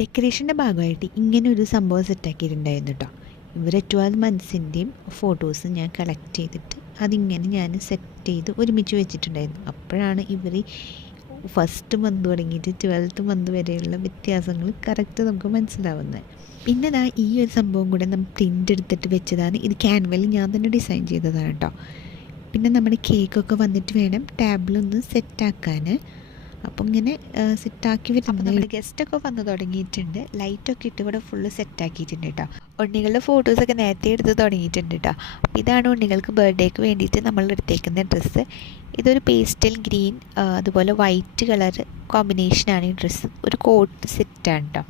ഡെക്കറേഷൻ്റെ ഭാഗമായിട്ട് ഇങ്ങനെ ഒരു സംഭവം സെറ്റാക്കിയിട്ടുണ്ടായിരുന്നു കേട്ടോ. ഇവരെ 12 മന്ത്സിൻ്റെയും ഫോട്ടോസ് ഞാൻ കളക്ട് ചെയ്തിട്ട് അതിങ്ങനെ ഞാൻ സെറ്റ് ചെയ്ത് ഒരുമിച്ച് വെച്ചിട്ടുണ്ടായിരുന്നു. അപ്പോഴാണ് ഇവർ ഫസ്റ്റ് മന്ത് തുടങ്ങിയിട്ട് 12th മന്ത് വരെയുള്ള വ്യത്യാസങ്ങൾ കറക്റ്റ് നമുക്ക് മനസ്സിലാവുന്നത്. പിന്നെ ഈ ഒരു സംഭവം കൂടെ നമ്മൾ പ്രിൻ്റ് എടുത്തിട്ട് വെച്ചതാണ്. ഇത് ക്യാൻവയിൽ ഞാൻ തന്നെ ഡിസൈൻ ചെയ്തതാണ് കേട്ടോ. പിന്നെ നമ്മുടെ കേക്കൊക്കെ വന്നിട്ട് വേണം ടേബിളൊന്ന് സെറ്റാക്കാൻ. അപ്പോൾ ഇങ്ങനെ സെറ്റാക്കി വരുമ്പോൾ നമ്മുടെ ഗസ്റ്റൊക്കെ വന്ന് തുടങ്ങിയിട്ടുണ്ട്. ലൈറ്റൊക്കെ ഇട്ട് ഇവിടെ ഫുള്ള് സെറ്റാക്കിയിട്ടുണ്ട് കേട്ടോ. ഉണ്ണികളുടെ ഫോട്ടോസൊക്കെ നേരത്തെ എടുത്ത് തുടങ്ങിയിട്ടുണ്ട് കേട്ടോ. അപ്പോൾ ഇതാണ് ഉണ്ണികൾക്ക് ബർത്ത്ഡേക്ക് വേണ്ടിയിട്ട് നമ്മൾ എടുത്തേക്കുന്ന ഡ്രസ്സ്. ഇതൊരു പേസ്റ്റൽ ഗ്രീൻ അതുപോലെ വൈറ്റ് കളർ കോമ്പിനേഷനാണ് ഈ ഡ്രസ്സ്. ഒരു കോട്ട് സെറ്റാണ് കേട്ടോ.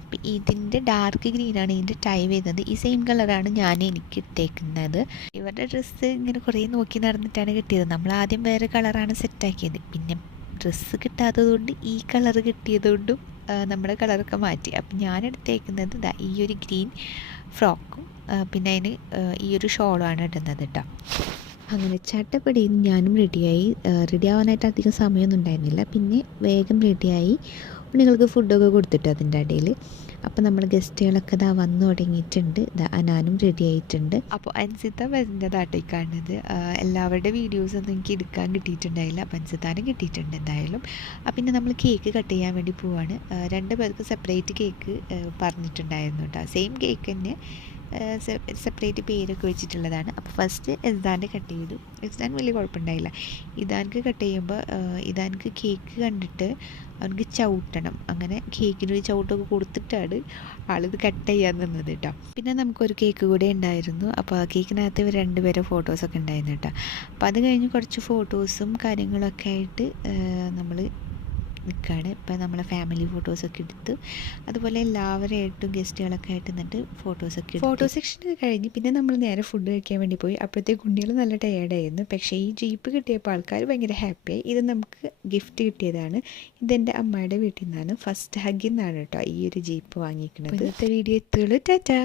അപ്പോൾ ഇതിൻ്റെ ഡാർക്ക് ഗ്രീനാണ് ഇതിൻ്റെ ടൈ വരുന്നത്. ഈ സെയിം കളറാണ് എനിക്ക് ഇട്ടേക്കുന്നത്. ഇവരുടെ ഡ്രസ്സ് ഇങ്ങനെ കുറേ നോക്കി നടന്നിട്ടാണ് കിട്ടിയത്. നമ്മൾ ആദ്യം വേറെ കളറാണ് സെറ്റാക്കിയത്. പിന്നെ ഡ്രസ്സ് കിട്ടാത്തതുകൊണ്ട് ഈ കളർ കിട്ടിയതുകൊണ്ടും നമ്മുടെ കളറൊക്കെ മാറ്റി. അപ്പം ഞാൻ എടുത്തേക്കുന്നത് ഈ ഒരു ഗ്രീൻ ഫ്രോക്കും പിന്നെ അതിന് ഈ ഒരു ഷോളുമാണ് ഇടുന്നത് കേട്ടോ. അങ്ങനെ ചട്ടപ്പടിയിൽ ഞാനും റെഡി ആവാനായിട്ട് അധികം സമയമൊന്നും ഉണ്ടായിരുന്നില്ല. പിന്നെ വേഗം റെഡിയായി ഉണ്ണികൾക്ക് ഫുഡൊക്കെ കൊടുത്തിട്ട് അതിൻ്റെ ഇടയിൽ. അപ്പോൾ നമ്മൾ ഗസ്റ്റുകളൊക്കെ വന്നു തുടങ്ങിയിട്ടുണ്ട്. ഞാനും റെഡി ആയിട്ടുണ്ട്. അപ്പോൾ അൻസിത്ത വരുന്നതാട്ടോ ഈ കാണുന്നത്. എല്ലാവരുടെ വീഡിയോസൊന്നും എനിക്ക് എടുക്കാൻ കിട്ടിയിട്ടുണ്ടായില്ല. അപ്പോൾ അൻസിത്താനും കിട്ടിയിട്ടുണ്ട് എന്തായാലും. പിന്നെ നമ്മൾ കേക്ക് കട്ട് ചെയ്യാൻ വേണ്ടി പോവാണ്. 2 പേർക്ക് സെപ്പറേറ്റ് കേക്ക് പറഞ്ഞിട്ടുണ്ടായിരുന്നു കേട്ടോ. സെയിം കേക്ക് തന്നെ സെപ്പറേറ്റ് പേരൊക്കെ വെച്ചിട്ടുള്ളതാണ്. അപ്പോൾ ഫസ്റ്റ് എസ്ദാൻ്റെ കട്ട് ചെയ്തു. എസ്ദാൻ വലിയ കുഴപ്പമുണ്ടായില്ല. ഇദാൻക്ക് കട്ട് ചെയ്യുമ്പോൾ ഇദാൻക്ക് കേക്ക് കണ്ടിട്ട് അവനക്ക് ചവിട്ടണം. അങ്ങനെ കേക്കിനൊരു ചവിട്ടൊക്കെ കൊടുത്തിട്ടാണ് ആളിത് കട്ട് ചെയ്യാൻ നിന്നത് കേട്ടോ. പിന്നെ നമുക്കൊരു കേക്ക് കൂടെ ഉണ്ടായിരുന്നു. അപ്പോൾ ആ കേക്കിനകത്ത് ഇവർ 2 പേരെ ഫോട്ടോസൊക്കെ ഉണ്ടായിരുന്നു കേട്ടോ. അപ്പോൾ അത് കഴിഞ്ഞ് കുറച്ച് ഫോട്ടോസും കാര്യങ്ങളൊക്കെ ആയിട്ട് നമ്മൾ നിൽക്കുകയാണ്. ഇപ്പം നമ്മളെ ഫാമിലി ഫോട്ടോസൊക്കെ എടുത്ത് അതുപോലെ എല്ലാവരുമായിട്ടും ഗസ്റ്റുകളൊക്കെ ആയിട്ട് നിന്നിട്ട് ഫോട്ടോ സെക്ഷനൊക്കെ കഴിഞ്ഞ് പിന്നെ നമ്മൾ നേരെ ഫുഡ് കഴിക്കാൻ വേണ്ടി പോയി. അപ്പോഴത്തേക്ക് കുട്ടികൾ നല്ല ടയേർഡായിരുന്നു. പക്ഷേ ഈ ജീപ്പ് കിട്ടിയപ്പോൾ ആൾക്കാർ ഭയങ്കര ഹാപ്പിയായി. ഇത് നമുക്ക് ഗിഫ്റ്റ് കിട്ടിയതാണ്. ഇതെൻ്റെ അമ്മയുടെ വീട്ടിൽ നിന്നാണ്. ഫസ്റ്റ് ഹഗിൽ നിന്നാണ് കേട്ടോ ഈ ഒരു ജീപ്പ് വാങ്ങിക്കുന്നത്. ഇന്നത്തെ വീഡിയോ എത്തുള്ളൂ. ടാറ്റാ.